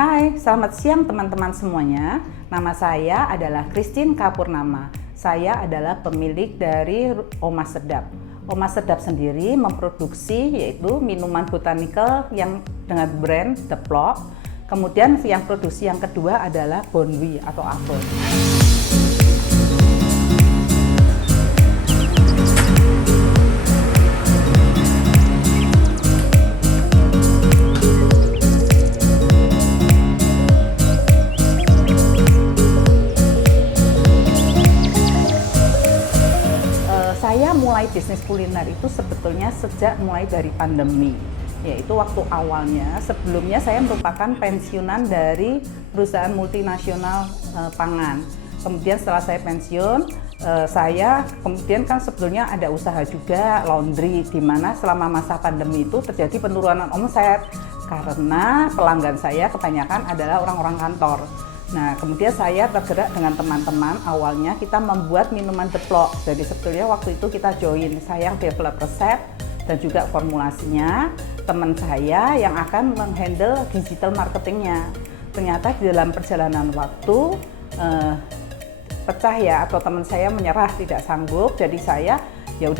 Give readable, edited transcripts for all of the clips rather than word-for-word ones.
Hai, selamat siang teman-teman semuanya. Nama saya adalah Christine Kapurnama. Saya adalah pemilik dari Oma Sedap. Oma Sedap sendiri memproduksi yaitu minuman botanical yang dengan brand The Plot. Kemudian yang produksi yang kedua adalah Bonwi atau Abon. Saya mulai bisnis kuliner itu sebetulnya sejak mulai dari pandemi, yaitu waktu awalnya. Sebelumnya saya merupakan pensiunan dari perusahaan multinasional pangan. Kemudian setelah saya pensiun, saya kemudian kan sebetulnya ada usaha juga laundry, di mana selama masa pandemi itu terjadi penurunan omset karena pelanggan saya kebanyakan adalah orang-orang kantor. Nah, kemudian saya tergerak dengan teman-teman, awalnya kita membuat minuman The Plot. Jadi sebetulnya waktu itu kita join, saya yang develop resep dan juga formulasinya, teman saya yang akan menghandle digital marketingnya. Ternyata di dalam perjalanan waktu pecah ya, atau teman saya menyerah tidak sanggup, jadi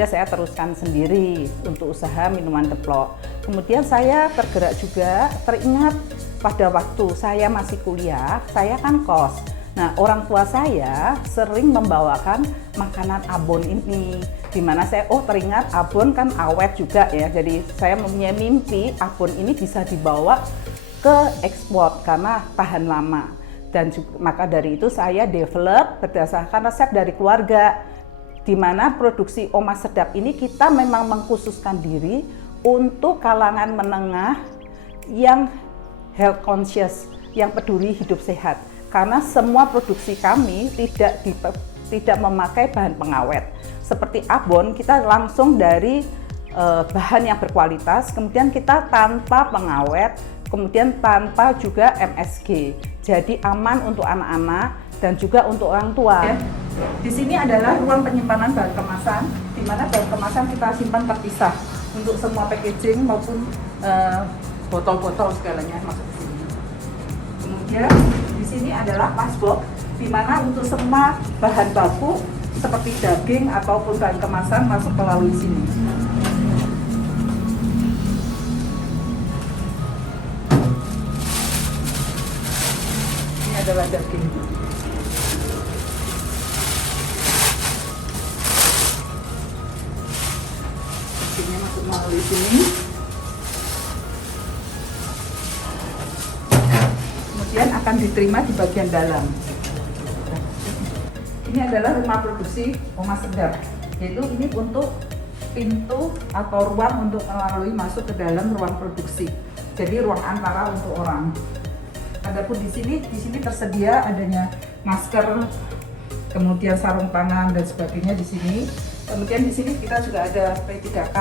saya teruskan sendiri untuk usaha minuman The Plot. Kemudian saya tergerak juga, teringat pada waktu saya masih kuliah, saya kan kos. Nah, orang tua saya sering membawakan makanan abon ini, dimana saya teringat abon kan awet juga ya. Jadi saya mempunyai mimpi abon ini bisa dibawa ke ekspor karena tahan lama. Dan juga, maka dari itu saya develop berdasarkan resep dari keluarga, di mana produksi Oma Sedap ini kita memang mengkhususkan diri untuk kalangan menengah yang health conscious, yang peduli hidup sehat. Karena semua produksi kami tidak memakai bahan pengawet. Seperti abon, kita langsung dari bahan yang berkualitas, kemudian kita tanpa pengawet, kemudian tanpa juga MSG. Jadi aman untuk anak-anak dan juga untuk orang tua. Di sini adalah ruang penyimpanan bahan kemasan, di mana bahan kemasan kita simpan terpisah untuk semua packaging maupun botol-botol segalanya masuk ke sini. Kemudian di sini adalah passbox, di mana untuk semua bahan baku seperti daging ataupun bahan kemasan masuk melalui sini. Ini adalah daging. Dagingnya masuk melalui sini. Kemudian akan diterima di bagian dalam. Ini adalah rumah produksi Oma Sedap, yaitu ini untuk pintu atau ruang untuk melalui masuk ke dalam ruang produksi. Jadi ruang antara untuk orang. Adapun di sini tersedia adanya masker, kemudian sarung tangan dan sebagainya di sini. Kemudian di sini kita juga ada P3K.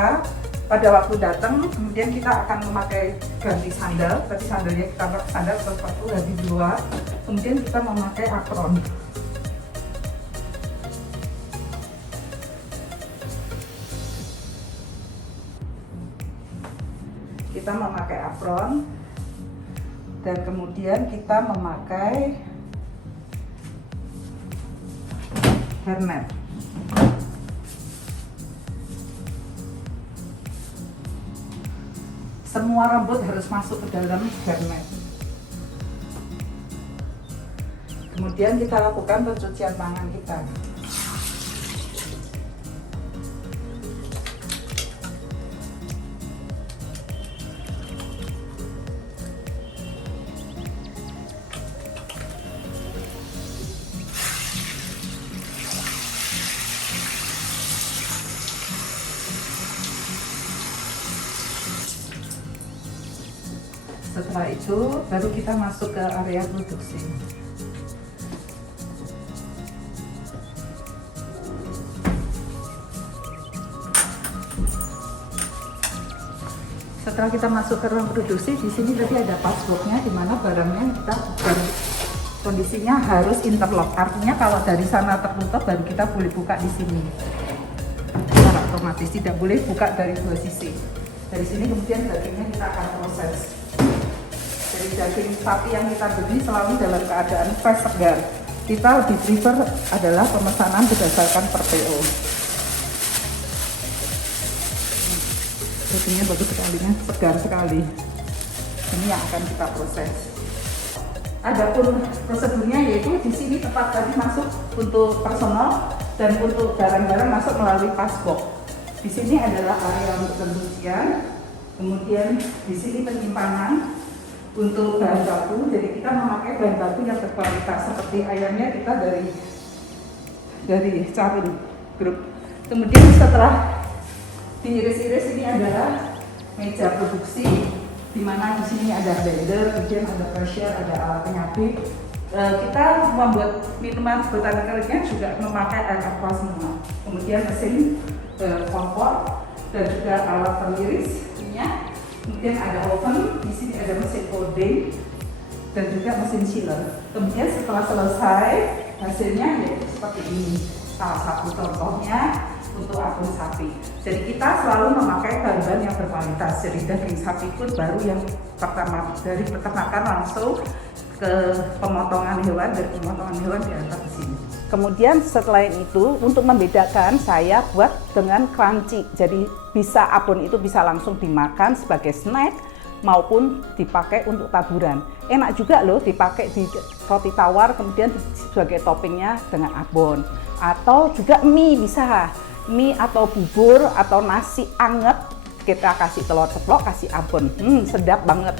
Pada waktu datang, kemudian kita akan memakai ganti sandal. Tadi sandalnya kita pakai sandal atau sepatu dari luar. Kemudian kita memakai apron. Kita memakai apron dan kemudian kita memakai hairnet. Semua rambut harus masuk ke dalam hairnet. Kemudian kita lakukan pencucian tangan kita. Setelah itu baru kita masuk ke area produksi. Setelah kita masuk ke ruang produksi, di sini tadi ada passbooknya, di mana barangnya kita kondisinya harus interlock. Artinya kalau dari sana tertutup baru kita boleh buka di sini. Secara otomatis tidak boleh buka dari dua sisi. Dari sini kemudian dagingnya kita akan proses. Jadi daging sapi yang kita beli selalu dalam keadaan fresh segar. Kita lebih prefer adalah pemesanan berdasarkan per PO. Dagingnya bagus sekali, segar sekali. Ini yang akan kita proses. Adapun prosedurnya yaitu di sini tempat tadi masuk untuk personal dan untuk barang-barang masuk melalui pasbox. Di sini adalah area untuk pembersihan, kemudian di sini penyimpanan untuk bahan baku. Jadi kita memakai bahan baku yang berkualitas seperti ayamnya kita dari Carun Group. Kemudian setelah diiris-iris ini adalah meja produksi, di mana di sini ada blender, kemudian ada pressure, ada alat penyapit. Kita membuat minuman botanicalnya juga memakai air aqua semua. Kemudian mesin kompor dan juga alat pengiris minyak. Kemudian ada oven, di sini ada mesin coding dan juga mesin chiller. Kemudian setelah selesai hasilnya yaitu seperti ini. Salah satu contohnya untuk abon sapi. Jadi kita selalu memakai bahan yang berkualitas. Jadi daging sapi pun baru yang pertama dari peternakan langsung ke pemotongan hewan, dari pemotongan hewan diantar ke sini. Kemudian setelah itu untuk membedakan saya buat dengan crunchy. Jadi bisa abon itu bisa langsung dimakan sebagai snack maupun dipakai untuk taburan. Enak juga loh dipakai di roti tawar kemudian sebagai toppingnya dengan abon. Atau juga mie bisa. Mie atau bubur atau nasi anget kita kasih telur ceplok, kasih abon. Sedap banget.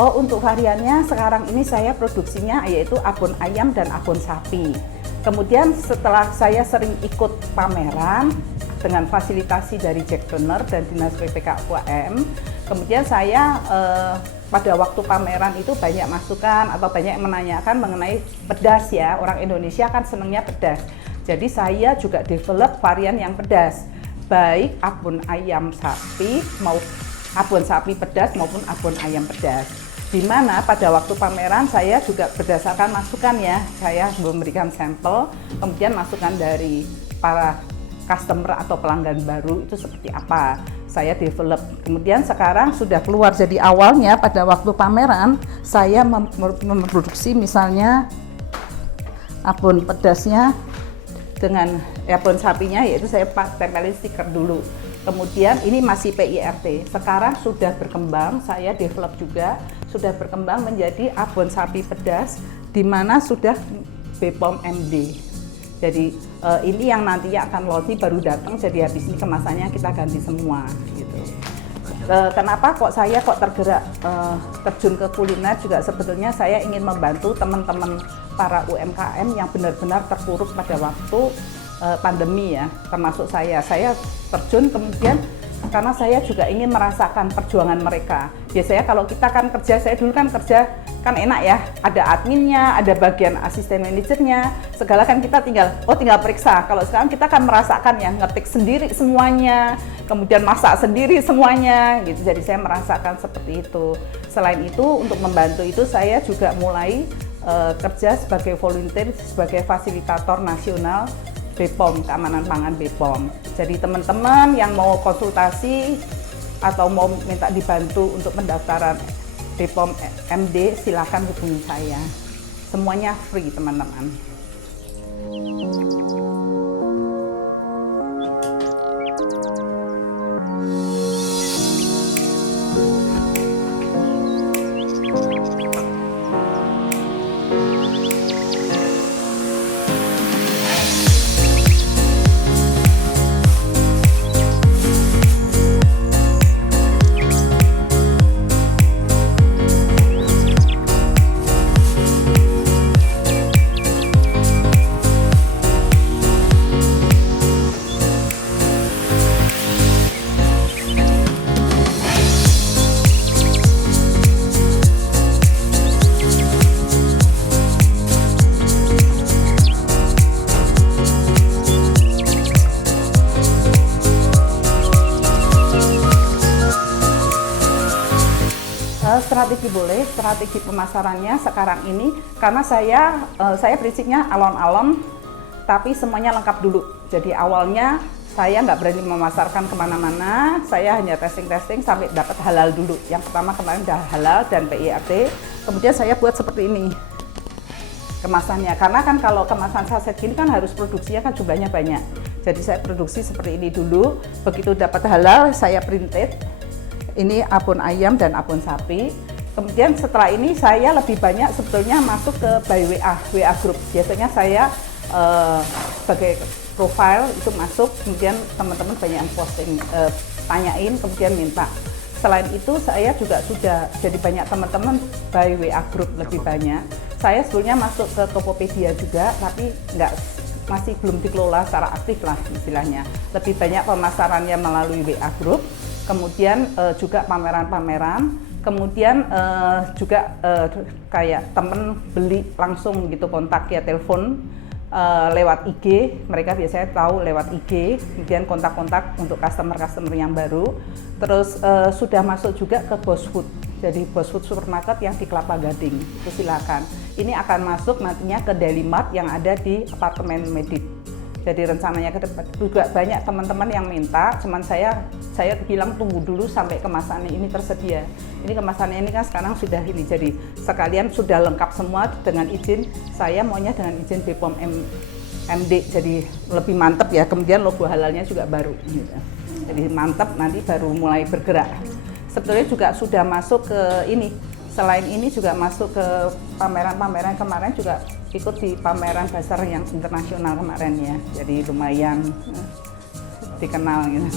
Oh, untuk variannya sekarang ini saya produksinya yaitu abon ayam dan abon sapi. Kemudian setelah saya sering ikut pameran dengan fasilitasi dari Jackpreneur dan Dinas PPK UKM, kemudian saya pada waktu pameran itu banyak masukan atau banyak menanyakan mengenai pedas ya. Orang Indonesia kan senangnya pedas. Jadi saya juga develop varian yang pedas, baik abon ayam sapi mau abon sapi pedas maupun abon ayam pedas. Di mana pada waktu pameran saya juga berdasarkan masukan ya, saya memberikan sampel, kemudian masukan dari para customer atau pelanggan baru itu seperti apa, saya develop. Kemudian sekarang sudah keluar, jadi awalnya pada waktu pameran saya memproduksi misalnya abon pedasnya dengan abon sapinya, yaitu saya tempelin stiker dulu. Kemudian ini masih PIRT, sekarang sudah berkembang, saya develop juga, sudah berkembang menjadi abon sapi pedas, di mana sudah BPOM MD. Jadi ini yang nantinya akan launching baru datang, jadi habis ini kemasannya kita ganti semua. Gitu. Kenapa kok saya tergerak terjun ke kuliner juga sebetulnya saya ingin membantu teman-teman para UMKM yang benar-benar terpuruk pada waktu pandemi ya, termasuk saya terjun kemudian karena saya juga ingin merasakan perjuangan mereka. Biasanya kalau kita kan kerja, saya dulu kan kerja kan enak ya, ada adminnya, ada bagian asisten manajernya, segala kan kita tinggal periksa. Kalau sekarang kita kan merasakan ya, ngetik sendiri semuanya, kemudian masak sendiri semuanya gitu. Jadi saya merasakan seperti itu. Selain itu untuk membantu itu saya juga mulai kerja sebagai volunteer, sebagai fasilitator nasional BPOM, keamanan pangan BPOM. Jadi teman-teman yang mau konsultasi atau mau minta dibantu untuk pendaftaran BPOM MD, silakan hubungi saya. Semuanya free teman-teman. strategi boleh, strategi pemasarannya sekarang ini karena saya prinsipnya alon-alon, tapi semuanya lengkap dulu. Jadi awalnya saya nggak berani memasarkan kemana-mana, saya hanya testing-testing sampai dapat halal dulu. Yang pertama kemarin udah halal dan PIRT, kemudian saya buat seperti ini kemasannya. Karena kan kalau kemasan saset gini kan harus produksinya kan jumlahnya banyak. Jadi saya produksi seperti ini dulu, begitu dapat halal saya printed. Ini abon ayam dan abon sapi. Kemudian setelah ini saya lebih banyak sebetulnya masuk ke by WA group. Biasanya saya sebagai profile itu masuk, kemudian teman-teman banyak yang posting, tanyain, kemudian minta. Selain itu saya juga sudah jadi banyak teman-teman by WA group lebih banyak. Saya sebetulnya masuk ke Tokopedia juga, tapi masih belum dikelola secara aktif lah istilahnya. Lebih banyak pemasarannya melalui WA group. Kemudian juga pameran-pameran, kemudian juga kayak temen beli langsung gitu kontak ya telepon lewat IG, mereka biasanya tahu lewat IG, kemudian kontak-kontak untuk customer-customer yang baru. Terus sudah masuk juga ke BOSFood, jadi BOSFood supermarket yang di Kelapa Gading, itu silakan. Ini akan masuk nantinya ke Daily Mart yang ada di apartemen Medit. Jadi rencananya ke depan juga banyak teman-teman yang minta, cuman saya bilang tunggu dulu sampai kemasannya ini tersedia. Ini kemasannya ini kan sekarang sudah ini, jadi sekalian sudah lengkap semua dengan izin, saya maunya dengan izin BPOM MD, jadi lebih mantep ya. Kemudian logo halalnya juga baru, gitu. Jadi mantep, nanti baru mulai bergerak. Sebetulnya juga sudah masuk ke ini. Selain ini juga masuk ke pameran-pameran kemarin juga ikut di pameran Basar yang internasional kemarin ya, jadi lumayan dikenal gitu.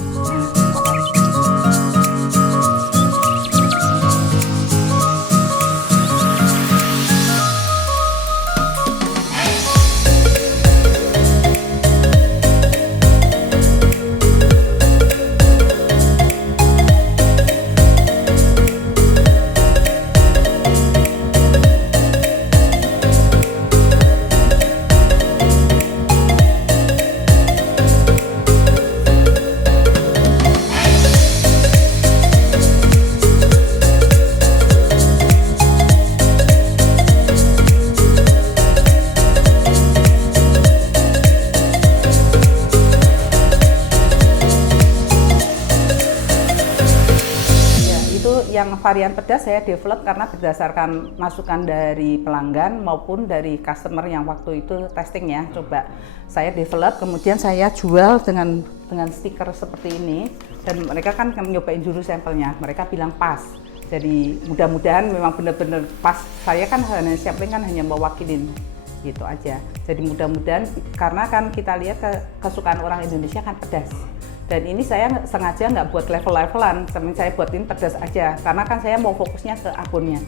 Yang varian pedas saya develop karena berdasarkan masukan dari pelanggan maupun dari customer yang waktu itu testing ya, coba saya develop, kemudian saya jual dengan stiker seperti ini, dan mereka kan nyobain dulu sampelnya, mereka bilang pas. Jadi mudah-mudahan memang benar-benar pas. Saya kan hanya sampling, kan hanya mewakilin gitu aja. Jadi mudah-mudahan, karena kan kita lihat kesukaan orang Indonesia kan pedas. Dan ini saya sengaja nggak buat level-levelan, saya buatin pedas aja, karena kan saya mau fokusnya ke abonnya.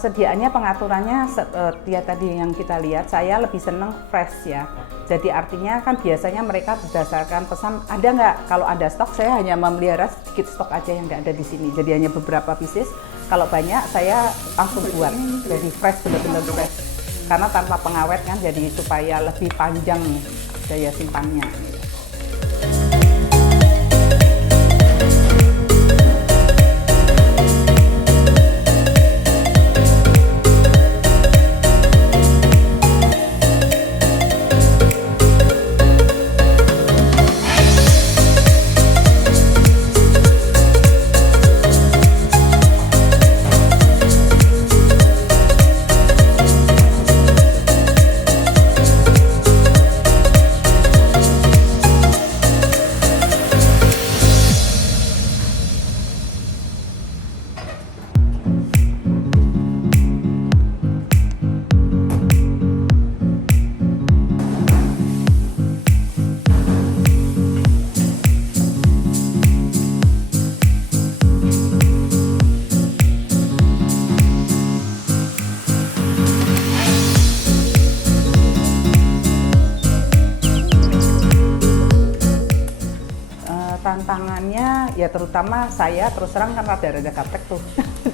Persediaannya, pengaturannya ya tadi yang kita lihat, saya lebih seneng fresh ya. Jadi artinya kan biasanya mereka berdasarkan pesan, ada nggak? Kalau ada stok, saya hanya memelihara sedikit stok aja yang nggak ada di sini. Jadi hanya beberapa pieces. Kalau banyak saya langsung buat. Jadi fresh, benar-benar fresh. Karena tanpa pengawet kan, jadi supaya lebih panjang daya simpannya. ya terutama saya terus terang kan rada-rada gaptek tuh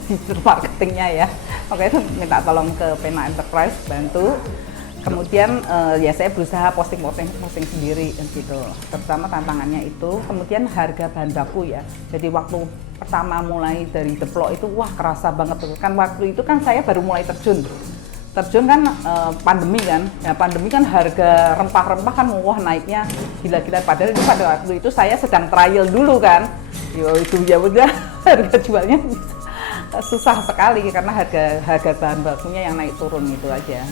di marketingnya ya. Makanya itu minta tolong ke Pena Enterprise bantu. Kemudian ya saya berusaha posting sendiri gitu. Terutama tantangannya itu. Kemudian harga bahan baku ya. Jadi waktu pertama mulai dari deplok itu wah kerasa banget tuh. Kan waktu itu kan saya baru mulai terjun kan pandemi kan. Ya pandemi kan harga rempah-rempah kan wah naiknya gila-gila, padahal itu pada waktu itu saya sedang trial dulu kan. Yo itu ya udah harga jualnya susah sekali karena harga bahan bakunya yang naik turun itu aja.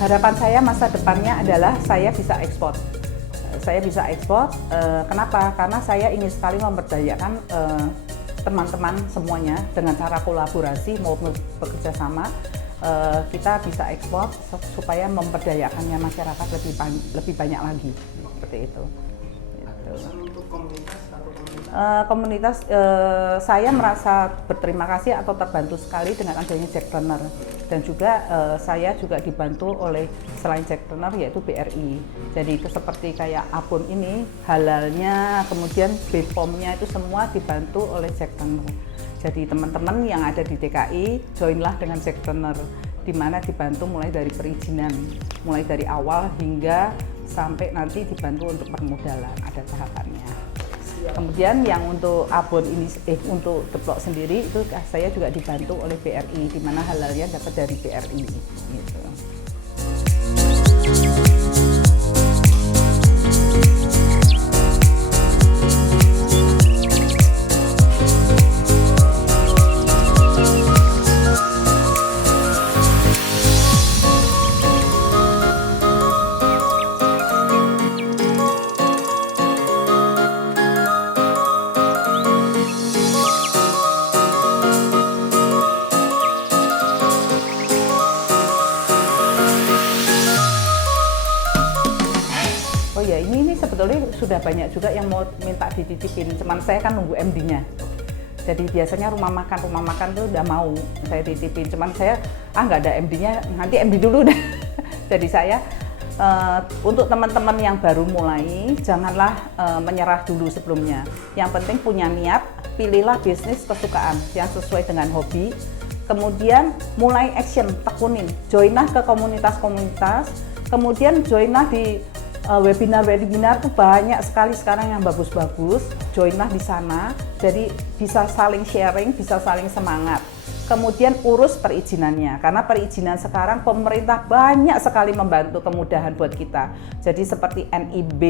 Harapan saya masa depannya adalah saya bisa ekspor. Kenapa? Karena saya ingin sekali memberdayakan teman-teman semuanya dengan cara kolaborasi maupun bekerja sama. Kita bisa ekspor supaya memberdayakannya masyarakat lebih banyak lagi seperti itu. Untuk komunitas atau Komunitas saya merasa berterima kasih atau terbantu sekali dengan adanya Jackpreneur, dan juga saya juga dibantu oleh selain Jackpreneur yaitu BRI. Jadi itu seperti kayak Abon ini halalnya, kemudian BPOM-nya itu semua dibantu oleh Jackpreneur. Jadi teman-teman yang ada di DKI joinlah dengan Jackpreneur, di mana dibantu mulai dari perizinan, mulai dari awal hingga sampai nanti dibantu untuk permodalan, ada tahapannya. Kemudian yang untuk Abon ini, untuk deplok sendiri itu saya juga dibantu oleh BRI, di mana halalnya dapat dari BRI. Gitu. Oh ya, ini sebetulnya sudah banyak juga yang mau minta dititipin, cuman saya kan nunggu MD-nya. Jadi biasanya rumah makan tuh udah mau saya titipin, cuman saya nggak ada MD-nya, nanti MD dulu deh. Jadi saya untuk teman-teman yang baru mulai, janganlah menyerah dulu sebelumnya. Yang penting punya niat, pilihlah bisnis kesukaan yang sesuai dengan hobi. Kemudian mulai action, tekunin, joinlah ke komunitas-komunitas, kemudian joinlah di webinar tuh banyak sekali sekarang yang bagus-bagus, joinlah di sana, jadi bisa saling sharing, bisa saling semangat. Kemudian urus perizinannya, karena perizinan sekarang pemerintah banyak sekali membantu kemudahan buat kita. Jadi seperti NIB,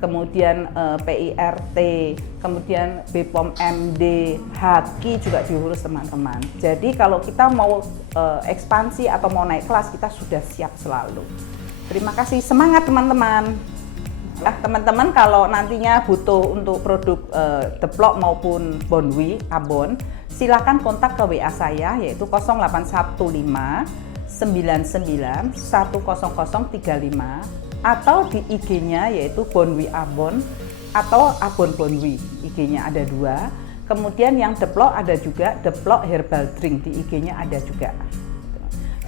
kemudian PIRT, kemudian BPOM MD, HAKI juga diurus teman-teman. Jadi kalau kita mau ekspansi atau mau naik kelas, kita sudah siap selalu. Terima kasih, semangat teman-teman. Teman-teman kalau nantinya butuh untuk produk deplok maupun bonwi, abon, silakan kontak ke WA saya yaitu 0815 99 10035 atau di IG-nya yaitu bonwi abon atau abon bonwi. IG-nya ada 2. Kemudian yang deplok ada juga deplok herbal drink, di IG-nya ada juga.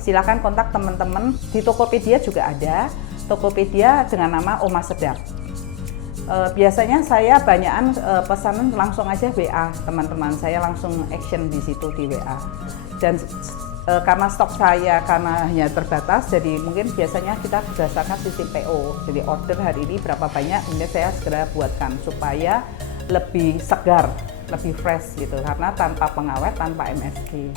Silakan kontak teman-teman, di Tokopedia juga ada, Tokopedia dengan nama Oma Sedap. Biasanya saya banyakan pesanan langsung aja WA teman-teman, saya langsung action di situ di WA. Dan karena stok saya karena hanya terbatas, jadi mungkin biasanya kita berdasarkan sistem PO. Jadi order hari ini berapa banyak, kemudian saya segera buatkan supaya lebih segar, lebih fresh gitu, karena tanpa pengawet, tanpa MSG.